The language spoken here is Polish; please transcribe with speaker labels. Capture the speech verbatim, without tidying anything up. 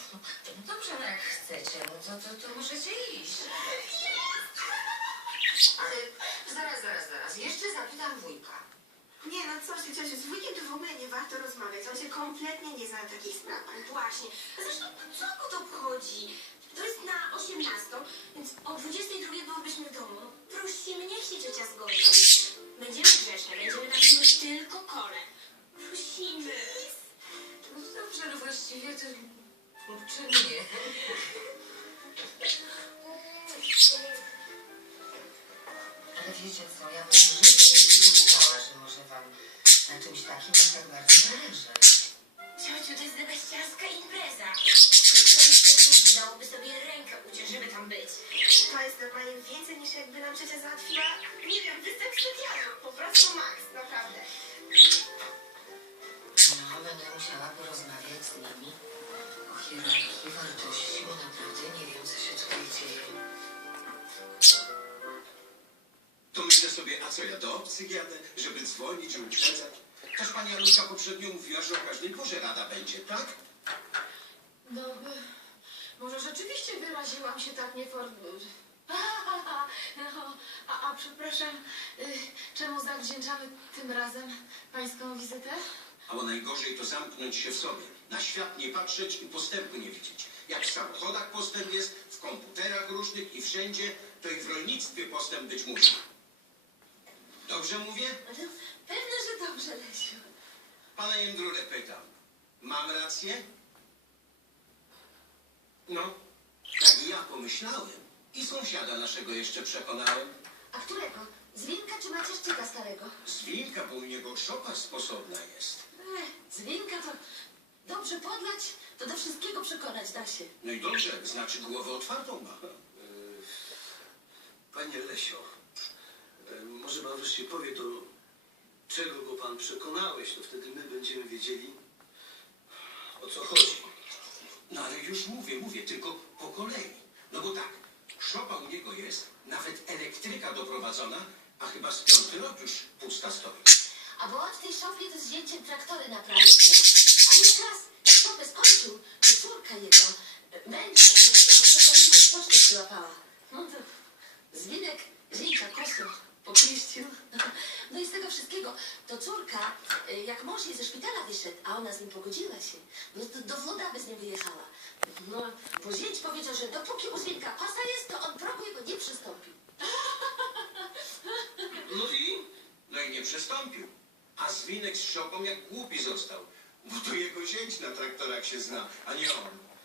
Speaker 1: No dobrze, no jak chcecie, no to, to, to możecie iść. Ale zaraz, zaraz, zaraz. Jeszcze zapytam wujka.
Speaker 2: Nie no, co się, Ciociu, z wujkiem to w ogóle nie warto rozmawiać. On się kompletnie nie zna w takich sprawach.
Speaker 3: Właśnie. Zresztą co go to obchodzi? To jest na osiemnastą, więc o dwudziestej drugiej byłybyśmy w domu. Prosimy, niech się ciocia zgodzi. Będziemy grzeczne, będziemy nagrywać tylko kole. Prosimy.
Speaker 1: No dobrze, no właściwie to... Czy nie? Ale wiecie co, ja bym życie chciała, że może wam na czymś takim aż tak bardzo zależy.
Speaker 3: Ciociu, to jest debeściarska impreza. Niektórych ludzi dałoby sobie rękę uciąć, żeby tam być.
Speaker 2: To jest normalnie więcej niż jakby nam ciocia załatwiła, nie wiem, występ specjalny. Po prostu maks, naprawdę.
Speaker 1: No, będę musiała porozmawiać z nimi o hierarchii wartości, bo naprawdę nie wiem, co się tutaj dzieje.
Speaker 4: To myślę sobie, a co ja do obcych jadę, żeby dzwonić i uprzedzać? Toż pani Anuszka poprzednio mówiła, że o każdej porze rada będzie, tak?
Speaker 5: No, y, może rzeczywiście wyraziłam się tak nieformalnie. No, a, a przepraszam, y, czemu zawdzięczamy tym razem pańską wizytę?
Speaker 4: A bo najgorzej to zamknąć się w sobie, na świat nie patrzeć i postępu nie widzieć. Jak w samochodach postęp jest, w komputerach różnych i wszędzie, to i w rolnictwie postęp być musi. Dobrze mówię?
Speaker 5: Ale pewnie, że dobrze, Lesiu.
Speaker 4: Pana Jędrule pytam, mam rację? No, tak ja pomyślałem i sąsiada naszego jeszcze przekonałem.
Speaker 5: A którego? Zwinka czy Macieszczyka starego?
Speaker 4: Zwinka, bo u niego szopa sposobna jest.
Speaker 5: Ech, zwinka to dobrze podlać, to do wszystkiego przekonać da się.
Speaker 4: No i dobrze, znaczy głowę otwartą ma.
Speaker 6: Panie Lesio, e, może pan wreszcie powie to, czego go pan przekonałeś, to wtedy my będziemy wiedzieli, o co chodzi.
Speaker 4: No ale już mówię, mówię, tylko po kolei. No bo tak, szopa u niego jest, nawet elektryka doprowadzona, a chyba z piąty rok już pusta stoi.
Speaker 5: A bo on w tej szopie to z zięciem traktory naprawił. Ale jak raz jak szopę skończył, to córka jego, będzie, która przekonanie z poczty przyłapała. No to zwinek zięcia kosą pokrzyścił. No i z tego wszystkiego, to córka, y, jak mąż jej ze szpitala wyszedł, a ona z nim pogodziła się, no to do Włodawy z nim wyjechała. No, bo zięć powiedział, że dopóki u zwinka pasa jest, to on progu jego nie przystąpił.
Speaker 4: No i? No i nie przystąpił. A Zwinek z szopą jak głupi został. Bo to jego zięć na traktorach się zna, a nie on.